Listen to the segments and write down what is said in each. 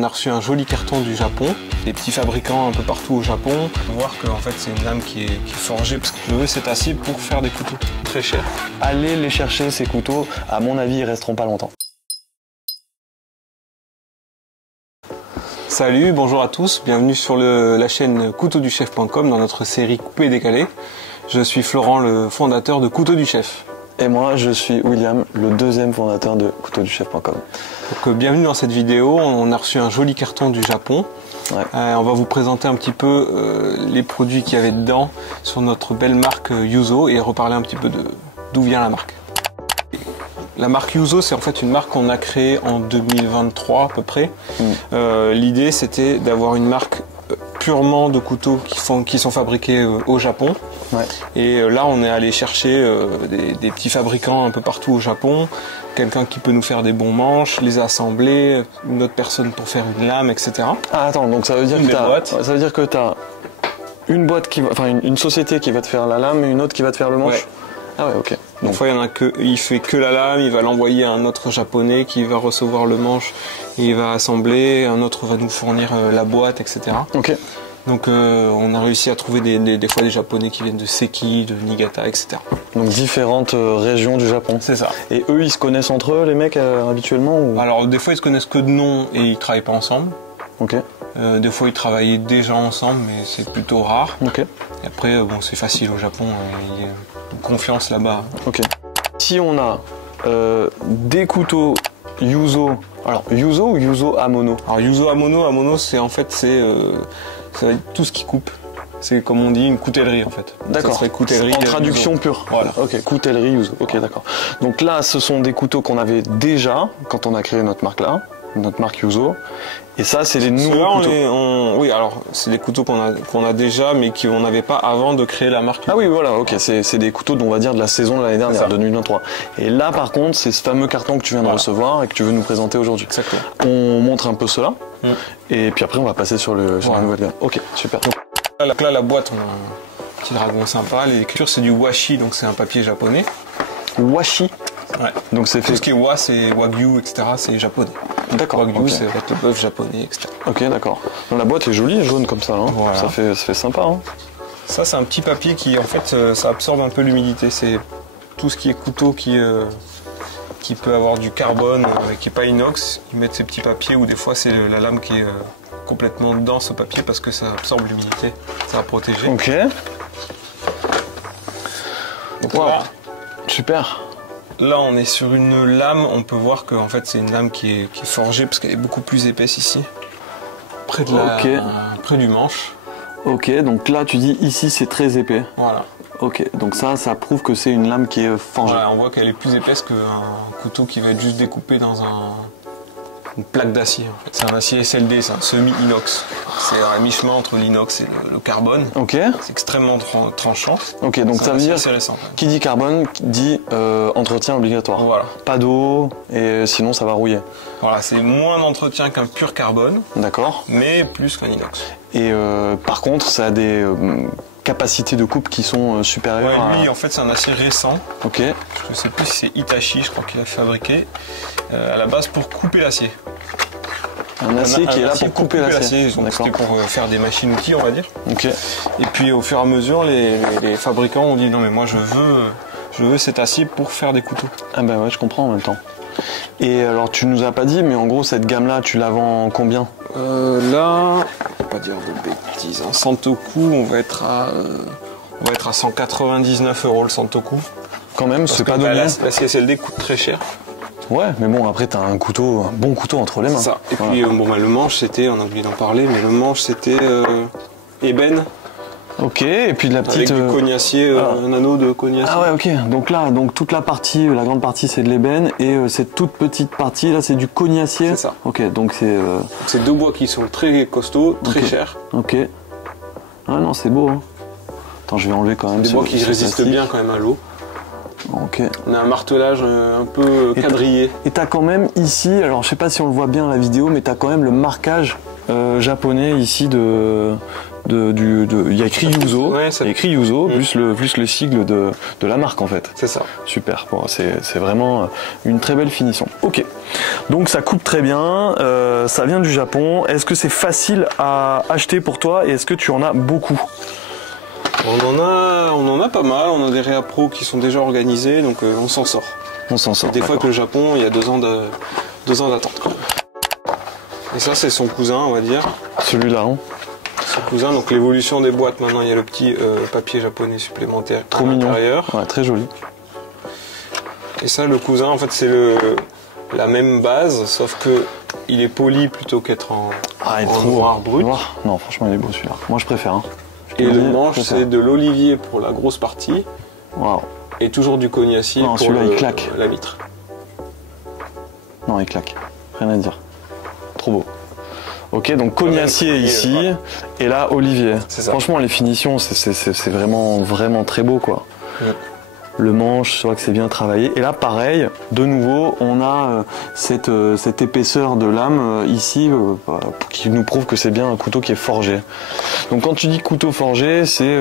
on a reçu un joli carton du Japon, des petits fabricants un peu partout au Japon. On va voir que en fait, c'est une lame qui est forgée parce que je veux cet acier pour faire des couteaux très chers. Allez les chercher ces couteaux, à mon avis ils resteront pas longtemps. Salut, bonjour à tous, bienvenue sur la chaîne couteauduchef.com dans notre série Coupé et décalé. Je suis Florent, le fondateur de Couteau du Chef. Et moi je suis William, le deuxième fondateur de couteauduchef.com. Donc bienvenue dans cette vidéo, on a reçu un joli carton du Japon. Ouais. On va vous présenter un petit peu les produits qu'il y avait dedans sur notre belle marque Yuzo et reparler un petit peu d'où vient la marque. La marque Yuzo, c'est en fait une marque qu'on a créée en 2023 à peu près. L'idée c'était d'avoir une marque purement de couteaux qui sont fabriqués au Japon. Ouais. Et là on est allé chercher des petits fabricants un peu partout au Japon, quelqu'un qui peut nous faire des bons manches, les assembler, une autre personne pour faire une lame, etc. Ah attends, donc ça veut dire que tu as une boîte une société qui va te faire la lame et une autre qui va te faire le manche. Ouais. Ah ouais, ok. Une fois, il y en a il fait que la lame, il va l'envoyer à un autre japonais qui va recevoir le manche et il va assembler, un autre va nous fournir la boîte, etc. Ok. Donc on a réussi à trouver des fois des japonais qui viennent de Seki, de Niigata, etc. Donc différentes régions du Japon. C'est ça. Et eux, ils se connaissent entre eux, les mecs, habituellement ou... Alors des fois, ils se connaissent que de nom et ils travaillent pas ensemble. Ok. Des fois, ils travaillaient déjà ensemble, mais c'est plutôt rare. Ok. Et après, bon, c'est facile au Japon, il y a une confiance là-bas. Ok. Si on a des couteaux Yuzo, alors Yuzo ou Yuzo Amono? Alors Yuzo Amono, c'est en fait ça va être tout ce qui coupe. C'est comme on dit une coutellerie en fait. D'accord. En traduction pure. Voilà. Ok, coutellerie Yuzo. Ok, d'accord. Donc là, ce sont des couteaux qu'on avait déjà quand on a créé notre marque là, notre marque Yuzo. Et ça, c'est les nouveaux couteaux. Oui, alors c'est des couteaux qu'on a déjà, mais qu'on n'avait pas avant de créer la marque Yuzo. Ah oui, voilà. Ok, c'est des couteaux, on va dire, de la saison de l'année dernière, de 2023. Et là, par contre, c'est ce fameux carton que tu viens de recevoir et que tu veux nous présenter aujourd'hui. Exactement. On montre un peu cela. Et puis après, on va passer sur la nouvelle gamme. Ok, super. Donc là, la boîte, on a un petit dragon sympa. L'écriture, c'est du washi, donc c'est un papier japonais. Washi. Ouais. Donc c'est fait. Tout ce qui est wa, c'est wagyu, etc. C'est japonais. D'accord. Wagyu, c'est le bœuf japonais, etc. Ok, d'accord. La boîte est jolie, jaune comme ça. Hein. Voilà. Ça fait sympa. Hein. Ça, c'est un petit papier qui, en fait, ça absorbe un peu l'humidité. C'est tout ce qui est couteau qui peut avoir du carbone, qui n'est pas inox. Ils mettent ces petits papiers ou des fois c'est la lame qui est complètement dense au papier parce que ça absorbe l'humidité. Ça va protéger. Ok. Donc là, super. Là, on est sur une lame. On peut voir que en fait, c'est une lame qui est forgée parce qu'elle est beaucoup plus épaisse ici, près du manche. Ok, donc là, tu dis ici, c'est très épais. Voilà. Ok, donc ça prouve que c'est une lame qui est forgée. Voilà, on voit qu'elle est plus épaisse qu'un couteau qui va être juste découpé dans une plaque d'acier. En fait. C'est un acier SLD, c'est un semi-inox. C'est à mi-chemin entre l'inox et le carbone. Ok. C'est extrêmement tranchant. Ok, donc ça veut dire qui dit carbone dit entretien obligatoire. Voilà. Pas d'eau et sinon ça va rouiller. Voilà, c'est moins d'entretien qu'un pur carbone. D'accord. Mais plus qu'un inox. Et par contre, ça a des capacités de coupe qui sont supérieures. Ouais, lui, en fait, c'est un acier récent. Ok. Je ne sais plus si c'est Hitachi, je crois qu'il a fabriqué à la base pour couper l'acier. Un acier qui est là pour couper l'acier. Donc c'était pour faire des machines-outils, on va dire. Ok. Et puis au fur et à mesure, les fabricants ont dit non mais moi je veux cet acier pour faire des couteaux. Ah bah ouais, je comprends en même temps. Et alors tu nous as pas dit, mais en gros cette gamme-là, tu la vends combien? Là, je vais pas dire de bêtises. En Santoku, on va être à 199 € le Santoku. Quand même, c'est pas donné. L'acier SLD coûte très cher. Ouais, mais bon, après t'as un bon couteau entre les mains. Ça. Et puis le manche c'était, on a oublié d'en parler, mais le manche c'était ébène. Ok, et puis de la petite. Avec du cognacier, un anneau de cognacier. Ah ouais, ok. Donc là, toute la partie, la grande partie c'est de l'ébène et cette toute petite partie là c'est du cognacier. C'est ça. Ok, donc c'est. C'est deux bois qui sont très costauds, très chers. Ok. Ah non, c'est beau. Hein. Attends, je vais enlever quand même. Des bois qui résistent bien quand même à l'eau. Ok. On a un martelage un peu quadrillé. Et t'as quand même ici, alors je sais pas si on le voit bien à la vidéo, mais t'as quand même le marquage japonais ici de il y a écrit Yuzo, ouais, il y a écrit Yuzo plus le sigle de la marque en fait. C'est ça. Super, bon, c'est vraiment une très belle finition. Ok, donc ça coupe très bien, ça vient du Japon. Est-ce que c'est facile à acheter pour toi et est-ce que tu en as beaucoup? On en a pas mal, on a des réappros qui sont déjà organisés, donc on s'en sort. On s'en sort. Des fois que le Japon, il y a 2 ans d'attente. Et ça, c'est son cousin, on va dire. Celui-là, hein. Son cousin, donc l'évolution des boîtes, maintenant il y a le petit papier japonais supplémentaire. Trop mignon. Ouais, très joli. Et ça, le cousin, en fait, c'est la même base, sauf que il est poli plutôt qu'être en noir brut. Noir. Non, franchement, il est beau celui-là. Moi, je préfère. Hein. Et le manche, c'est de l'olivier pour la grosse partie. Waouh. Et toujours du cognacier pour il claque. La vitre. Non, il claque. Rien à dire. Trop beau. Ok, donc cognacier ici, et là olivier. Franchement, les finitions, c'est vraiment, vraiment très beau, quoi. Le manche, je vois que c'est bien travaillé. Et là, pareil, de nouveau, on a cette épaisseur de lame ici qui nous prouve que c'est bien un couteau qui est forgé. Donc quand tu dis couteau forgé, c'est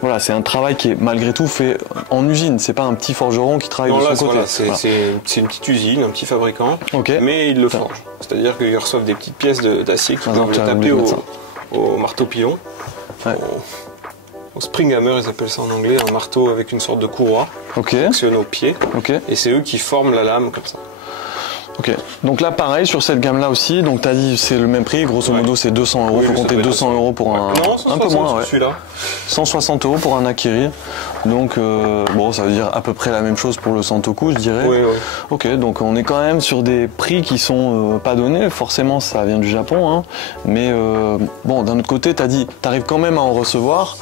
voilà, c'est un travail qui est malgré tout fait en usine. C'est pas un petit forgeron qui travaille de son côté. Voilà, c'est une petite usine, un petit fabricant, mais il le forge. C'est-à-dire qu'ils reçoivent des petites pièces d'acier qui peuvent le taper au marteau pilon. Ouais. Au spring hammer, ils appellent ça en anglais, un marteau avec une sorte de courroie fonctionne au pied. Et c'est eux qui forment la lame comme ça. Ok, donc là pareil sur cette gamme là aussi, donc tu as dit c'est le même prix, grosso modo c'est 200 €, faut compter 200 € pour un... Non, 160 un peu moins, celui-là. 160 € pour un Akiri, donc bon ça veut dire à peu près la même chose pour le Santoku je dirais. Oui. Ok, donc on est quand même sur des prix qui sont pas donnés, forcément ça vient du Japon, hein, mais bon d'un autre côté tu as dit, tu arrives quand même à en recevoir,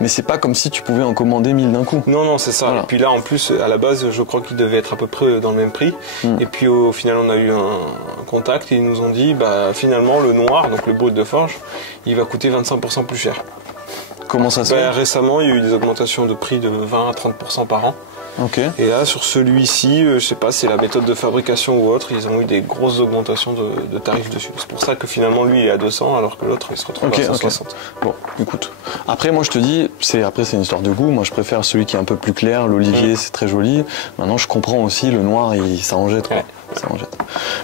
mais c'est pas comme si tu pouvais en commander 1000 d'un coup. Non, c'est ça. Voilà. Et puis là, en plus, à la base, je crois qu'il devait être à peu près dans le même prix. Et puis au final, on a eu un contact et ils nous ont dit, bah finalement, le noir, donc le brut de forge, il va coûter 25% plus cher. Comment ça se fait? Récemment, il y a eu des augmentations de prix de 20 à 30% par an. Et là, sur celui-ci, je sais pas, c'est la méthode de fabrication ou autre, ils ont eu des grosses augmentations de tarifs dessus. C'est pour ça que finalement, lui, il est à 200, alors que l'autre, il se retrouve à 160. Bon, écoute. Après, moi, je te dis, après, c'est une histoire de goût. Moi, je préfère celui qui est un peu plus clair. L'olivier, c'est très joli. Maintenant, je comprends aussi, le noir, ça en jette, quoi. Ça en jette.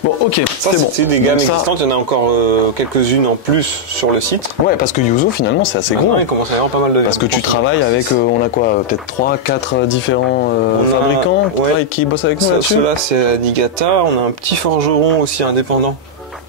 Bon, ok, c'est bon. C'est des gammes existantes, il y en a encore quelques-unes en plus sur le site. Ouais, parce que Yuzo, finalement, c'est assez gros. Il commence à y avoir pas mal de gammes. Parce que tu travailles avec, on a quoi, peut-être 3-4 différents fabricants qui bossent avec nous là-dessus. Ceux-là, c'est Niigata. On a un petit forgeron aussi indépendant.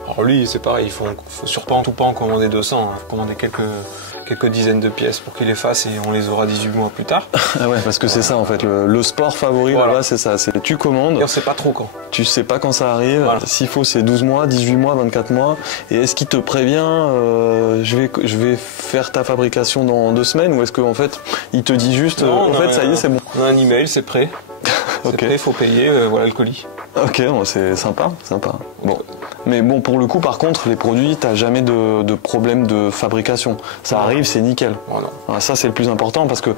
Alors lui, c'est pareil, il faut surtout pas en commander 200. Il faut commander quelques dizaines de pièces pour qu'il les fasse et on les aura 18 mois plus tard. Ah ouais, parce que c'est ça en fait, le sport favori là-bas, c'est ça, c'est tu commandes. Et on sait pas trop quand. Tu sais pas quand ça arrive, s'il faut c'est 12 mois, 18 mois, 24 mois. Et est-ce qu'il te prévient, je vais faire ta fabrication dans 2 semaines, ou est-ce qu'en fait, il te dit juste, en fait ça y est, c'est bon. On a un email, c'est prêt. C'est prêt, faut payer, voilà le colis. Ok, bon, c'est sympa. Bon. Mais bon, pour le coup, par contre, les produits, t'as jamais de problème de fabrication. Ça arrive, c'est nickel. Voilà, ça, c'est le plus important parce que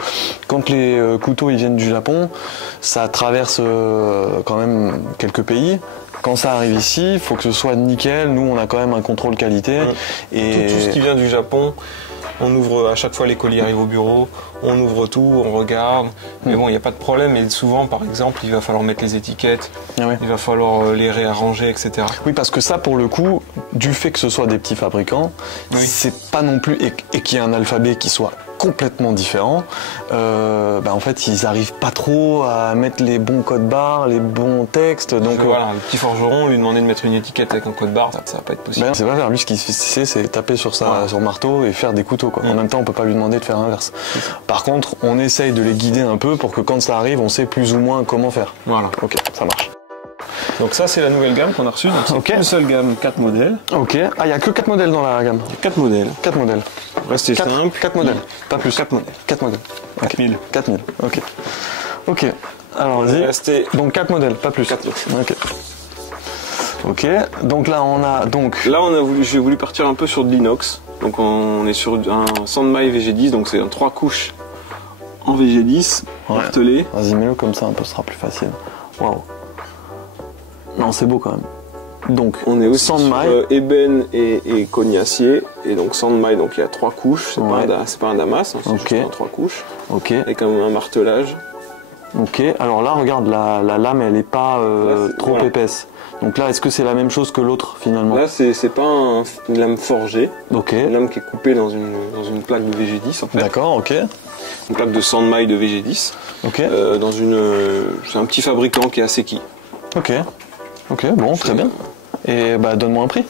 quand les couteaux ils viennent du Japon, ça traverse quand même quelques pays. Quand ça arrive ici, il faut que ce soit nickel. Nous, on a quand même un contrôle qualité. Et tout ce qui vient du Japon, on ouvre à chaque fois, les colis arrivent au bureau, on ouvre tout, on regarde. Mais bon, il n'y a pas de problème. Et souvent, par exemple, il va falloir mettre les étiquettes, il va falloir les réarranger, etc. Oui, parce que ça, pour le coup, du fait que ce soit des petits fabricants, c'est pas non plus, et qu'il y ait un alphabet qui soit complètement différent, en fait, ils arrivent pas trop à mettre les bons codes barres, les bons textes. Donc voilà, le petit forgeron, lui demander de mettre une étiquette avec un code barre, ça va pas être possible. C'est pas faire. Lui, ce qu'il sait, c'est taper sur son marteau et faire des couteaux, quoi. En même temps, on peut pas lui demander de faire l'inverse. Par contre, on essaye de les guider un peu pour que quand ça arrive, on sait plus ou moins comment faire. Voilà. Ok, ça marche. Donc ça, c'est la nouvelle gamme qu'on a reçue. Donc c'est une seule gamme, 4 modèles. Ok. Ah, il n'y a que 4 modèles dans la gamme. 4 modèles. 4 modèles. Restez simple. 4 modèles. Pas plus. 4 modèles. 4 modèles. 4000. 4000. Ok. Ok. Alors, vas-y. Donc 4 modèles, pas plus. 4 Ok. Ok. Donc là, on a j'ai voulu partir un peu sur de l'inox. Donc on est sur un Sanmai VG10, donc c'est un 3 couches en VG10, martelé. Vas-y, mets-le comme ça, un peu, ce sera plus facile. Waouh. Non, c'est beau quand même. Donc on est aussi sur ébène et cognacier. Et donc sandmaille, donc il y a 3 couches. C'est pas un damas, hein, c'est juste 3 couches. Avec un martelage. Ok, alors là regarde, la lame elle est pas trop épaisse. Donc là, est-ce que c'est la même chose que l'autre finalement? Là, c'est pas une lame forgée. Une lame qui est coupée dans une plaque de VG10 en fait. D'accord, ok. Une plaque de sandmaille de VG10. Ok. C'est un petit fabricant qui est à Seki. Ok. Ok, bon, très bien. Et bah donne-moi un prix.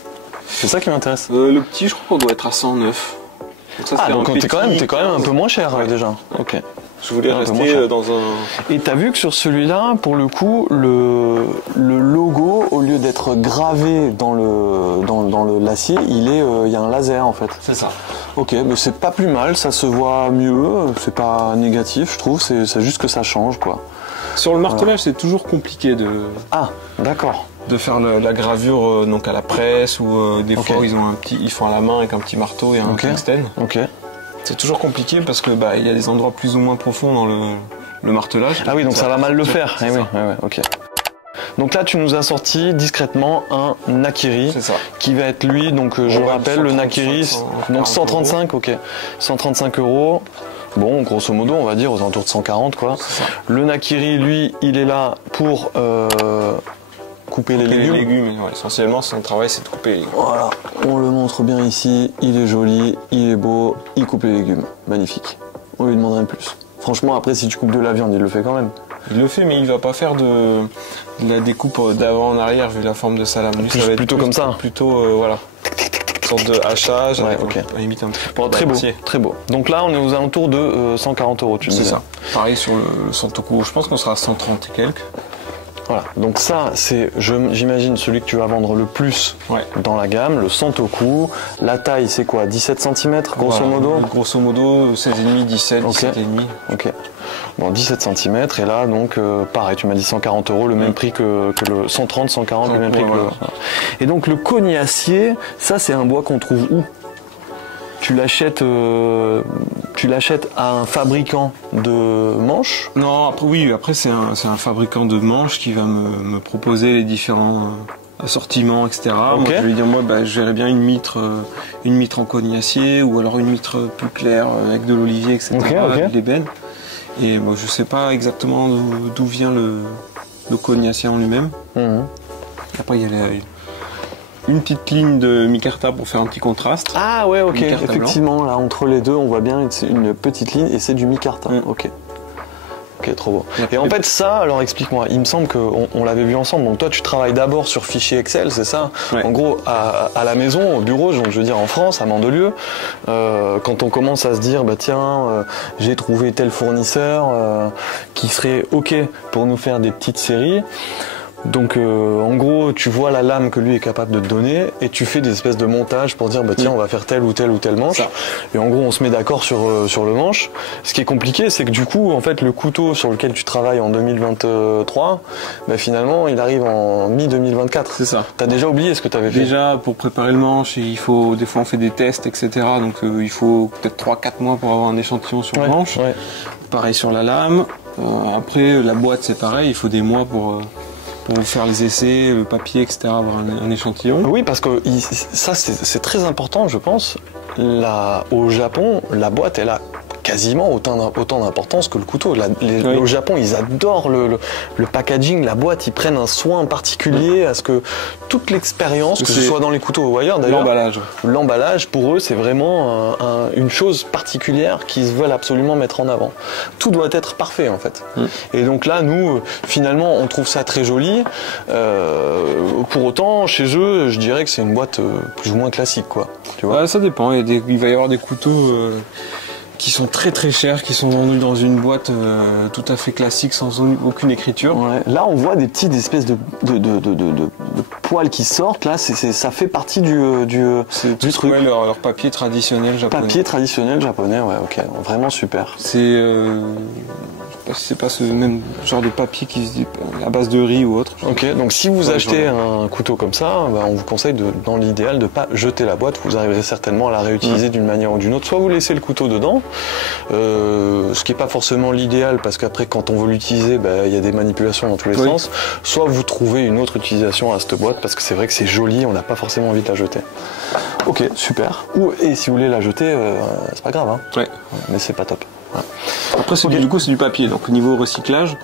C'est ça qui m'intéresse. Le petit, je crois qu'on doit être à 109. Donc t'es quand même un peu moins cher déjà. Ok. Je voulais rester dans un... Et t'as vu que sur celui-là, pour le coup, le logo, au lieu d'être gravé dans l'acier, il y a un laser en fait. C'est ça. Ok, mais c'est pas plus mal, ça se voit mieux, c'est pas négatif, je trouve, c'est juste que ça change quoi. Sur le martelage, c'est toujours compliqué de... Ah, d'accord. De faire la gravure donc à la presse ou des fois ils font à la main avec un petit marteau et un tungstène. Ok. C'est toujours compliqué parce que il y a des endroits plus ou moins profonds dans le martelage. Ah oui, donc ça va mal le faire. Eh oui, ok. Donc là, tu nous as sorti discrètement un Nakiri qui va être lui, donc je rappelle, le Nakiri, donc 135, ok, 135 €. Bon, grosso modo, on va dire aux alentours de 140 quoi. Le Nakiri, lui, il est là pour couper les légumes. Essentiellement, son travail, c'est de couper les légumes. Voilà, on le montre bien ici. Il est joli, il est beau, il coupe les légumes. Magnifique. On lui demanderait plus. Franchement, après, si tu coupes de la viande, il le fait quand même. Il le fait, mais il va pas faire de la découpe d'avant en arrière vu la forme de sa lame. Ça va être plutôt comme ça. Plutôt, voilà. Une sorte de hachage. Ouais, avec à limite un petit peu très beau, très beau. Donc là, on est aux alentours de 140 €, tu me dis. C'est ça. Pareil sur le Santoku, je pense qu'on sera à 130 et quelques. Voilà, donc ça c'est, j'imagine, celui que tu vas vendre le plus dans la gamme, le Santoku. La taille c'est quoi, 17 cm grosso modo? Grosso modo 16,5, 17, 17,5. Ok. Bon, 17 cm et là donc pareil, tu m'as dit 140 €, le même prix que le 130, 140, le même prix que le... Et donc le cognacier, ça c'est un bois qu'on trouve où? Tu l'achètes à un fabricant de manches? Non, après c'est un fabricant de manches qui va me proposer les différents assortiments, etc. Moi, je vais dire, je verrais bien une mitre en cognacier ou alors une mitre plus claire avec de l'olivier, etc. De l'ébène. Et moi, je sais pas exactement d'où vient le cognacier en lui-même. Après, il y a une petite ligne de micarta pour faire un petit contraste. Ah ouais, ok, effectivement, blanc. Là entre les deux on voit bien une petite ligne et c'est du micarta. Ok, trop beau. Et en fait ça, alors explique-moi, il me semble qu'on l'avait vu ensemble, donc toi tu travailles d'abord sur fichier Excel, c'est ça? En gros, à la maison, au bureau, donc je veux dire en France, à Mandelieu, quand on commence à se dire, j'ai trouvé tel fournisseur qui serait ok pour nous faire des petites séries. Donc en gros tu vois la lame que lui est capable de te donner et tu fais des espèces de montages pour dire on va faire telle ou telle manche et en gros on se met d'accord sur le manche. Ce qui est compliqué c'est que du coup en fait le couteau sur lequel tu travailles en 2023 finalement il arrive en mi-2024. C'est ça. T'as déjà oublié ce que t'avais fait? Déjà pour préparer le manche des fois on fait des tests etc, donc il faut peut-être 3-4 mois pour avoir un échantillon sur le manche. Pareil sur la lame. Après la boîte c'est pareil, il faut des mois pour faire les essais, le papier, etc., avoir un échantillon. Oui, parce que ça, c'est très important, je pense. Au Japon, la boîte, elle a quasiment autant d'importance que le couteau. Au Japon, ils adorent le packaging, la boîte, ils prennent un soin particulier à ce que toute l'expérience, que ce soit dans les couteaux ou ailleurs d'ailleurs, l'emballage pour eux, c'est vraiment une chose particulière qu'ils veulent absolument mettre en avant. Tout doit être parfait en fait. Et donc là, nous, finalement, on trouve ça très joli. Pour autant, chez eux, je dirais que c'est une boîte plus ou moins classique, quoi. Tu vois, ça dépend. Il va y avoir des couteaux qui sont très très chers, qui sont vendus dans une boîte tout à fait classique sans aucune écriture. Là on voit des petites espèces de poils qui sortent, là ça fait partie du truc. Leur papier traditionnel japonais. Papier traditionnel japonais, ok, vraiment super. C'est pas ce même genre de papier qui se dit à base de riz ou autre. Ok, donc si vous achetez un couteau comme ça, on vous conseille dans l'idéal de pas jeter la boîte, vous arriverez certainement à la réutiliser d'une manière ou d'une autre. Soit vous laissez le couteau dedans, ce qui n'est pas forcément l'idéal parce qu'après quand on veut l'utiliser, il y a des manipulations dans tous les sens, soit vous trouvez une autre utilisation à cette boîte, parce que c'est vrai que c'est joli, on n'a pas forcément envie de la jeter. Ok, super. Et si vous voulez la jeter, c'est pas grave, hein. Ouais. Mais c'est pas top. Ouais. Après, du coup, c'est du papier, donc au niveau recyclage,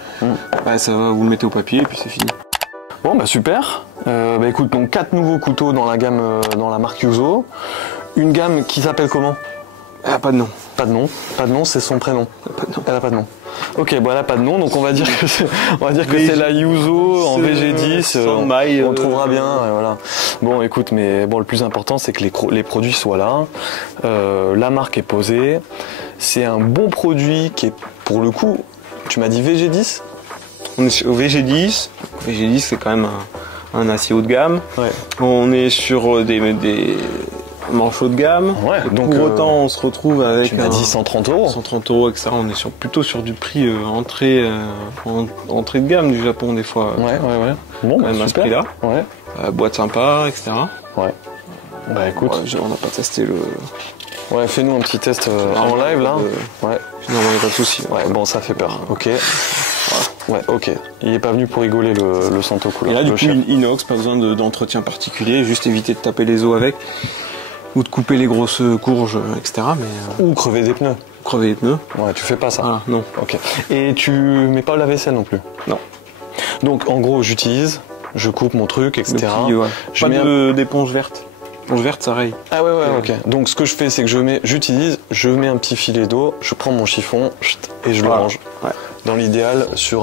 ça va, vous le mettez au papier et puis c'est fini. Bon, bah super. Écoute, donc 4 nouveaux couteaux dans la gamme, dans la marque Yuzo. Une gamme qui s'appelle comment? Pas de nom. Pas de nom. Pas de nom, c'est son prénom. Elle a pas de nom. Ok, bon, elle a pas de nom, donc on va dire que c'est la Yuzo en VG10. On trouvera bien. Voilà. Bon, écoute, mais bon, le plus important, c'est que les produits soient là. La marque est posée. C'est un bon produit qui est, pour le coup, tu m'as dit VG10? On est au VG10. VG10, c'est quand même un assez haut de gamme. Ouais. On est sur des manches haut de gamme. Ouais, donc pour autant, on se retrouve avec. Tu m'as dit 130 €. 130 €, etc. On est plutôt sur du prix entrée de gamme du Japon, des fois. Ouais. Bon, quand même à ce prix-là. Ouais. Boîte sympa, etc. Ouais. Bah écoute. On n'a pas testé le. Ouais, fais-nous un petit test en live là. Ouais. Non, il n'y a pas de souci. Ouais, bon, ça fait peur. Ok. Ouais, ok. Il est pas venu pour rigoler le Santoku. Et là, du coup, inox, pas besoin d'entretien particulier, juste éviter de taper les os avec, ou de couper les grosses courges, etc. Ou crever des pneus. Crever les pneus. Ouais, tu fais pas ça. Ah, non. Ok. Et tu mets pas la vaisselle non plus? Non. Donc, en gros, j'utilise, je coupe mon truc, etc. Pas d'éponge verte. L'éponge verte, ça raye. Ah ouais, ok. Donc, ce que je fais, c'est que je mets un petit filet d'eau, je prends mon chiffon et je le range. Ouais. Dans l'idéal, sur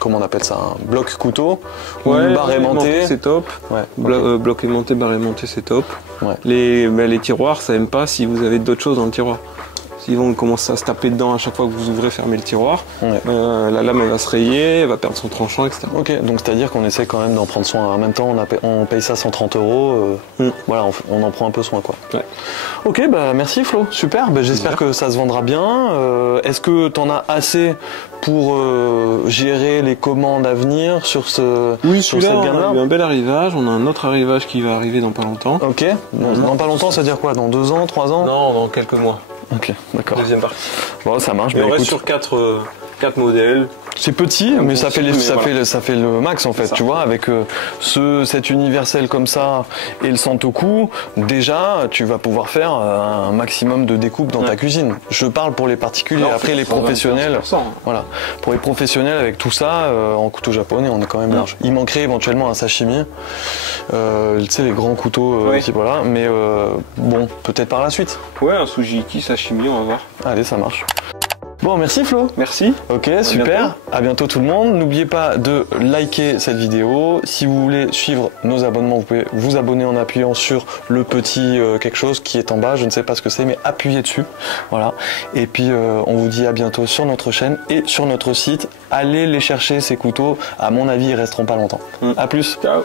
comment on appelle ça, un bloc couteau, ou une barre aimantée. C'est top. Ouais. Bloc aimanté, barre aimantée, c'est top. Ouais. Les tiroirs, ça aime pas si vous avez d'autres choses dans le tiroir. Ils vont commencer à se taper dedans à chaque fois que vous ouvrez, fermez le tiroir. Ouais. La lame elle va se rayer, elle va perdre son tranchant, etc. Ok, donc c'est-à-dire qu'on essaie quand même d'en prendre soin. En même temps, on paye ça 130 €. Voilà, on en prend un peu soin, quoi. Ouais. Ok, bah merci Flo, super. Bah, j'espère que ça se vendra bien. Est-ce que t'en as assez pour gérer les commandes à venir sur cette gamme-là? On a eu un bel arrivage. On a un autre arrivage qui va arriver dans pas longtemps. Ok. Dans pas longtemps, ça veut dire quoi? Dans 2 ans, 3 ans? Non, dans quelques mois. Ok, d'accord. Deuxième partie. Bon, ça marche. Mais on reste sur 4 modèles. C'est petit, mais ça fait le max en fait, tu vois, avec cet universel comme ça et le Santoku, déjà tu vas pouvoir faire un maximum de découpes dans ta cuisine. Je parle pour les particuliers. Alors, après les professionnels, voilà, pour les professionnels avec tout ça en couteau japonais, on est quand même large. Il manquerait éventuellement un sashimi, tu sais les grands couteaux, voilà, mais bon, peut-être par la suite. Ouais, un sujiki sashimi, on va voir. Allez, ça marche. Bon, merci Flo. Merci. Ok, super. À bientôt tout le monde. N'oubliez pas de liker cette vidéo. Si vous voulez suivre nos abonnements, vous pouvez vous abonner en appuyant sur le petit quelque chose qui est en bas. Je ne sais pas ce que c'est, mais appuyez dessus. Voilà. Et puis, on vous dit à bientôt sur notre chaîne et sur notre site. Allez les chercher, ces couteaux. À mon avis, ils resteront pas longtemps. À plus. Ciao.